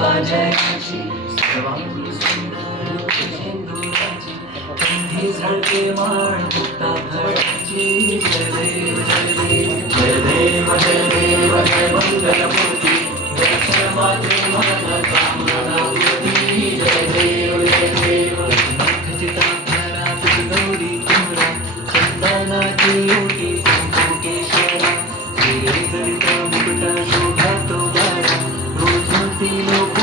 बाजाची सर्वांगी सुंदर सिंदुराची कंठी झळके माळ मुक्ता फळाची जय देव जय देव जय देव जय देव जय मंगलमूर्ती जय सर्वाते मन कामना पूर्ती जय देव जय देव चिता घरात गौरी तुमरा चंदनाची ओटी केशरा जलित मुकुट शोभा तो बारा रोज ती लोक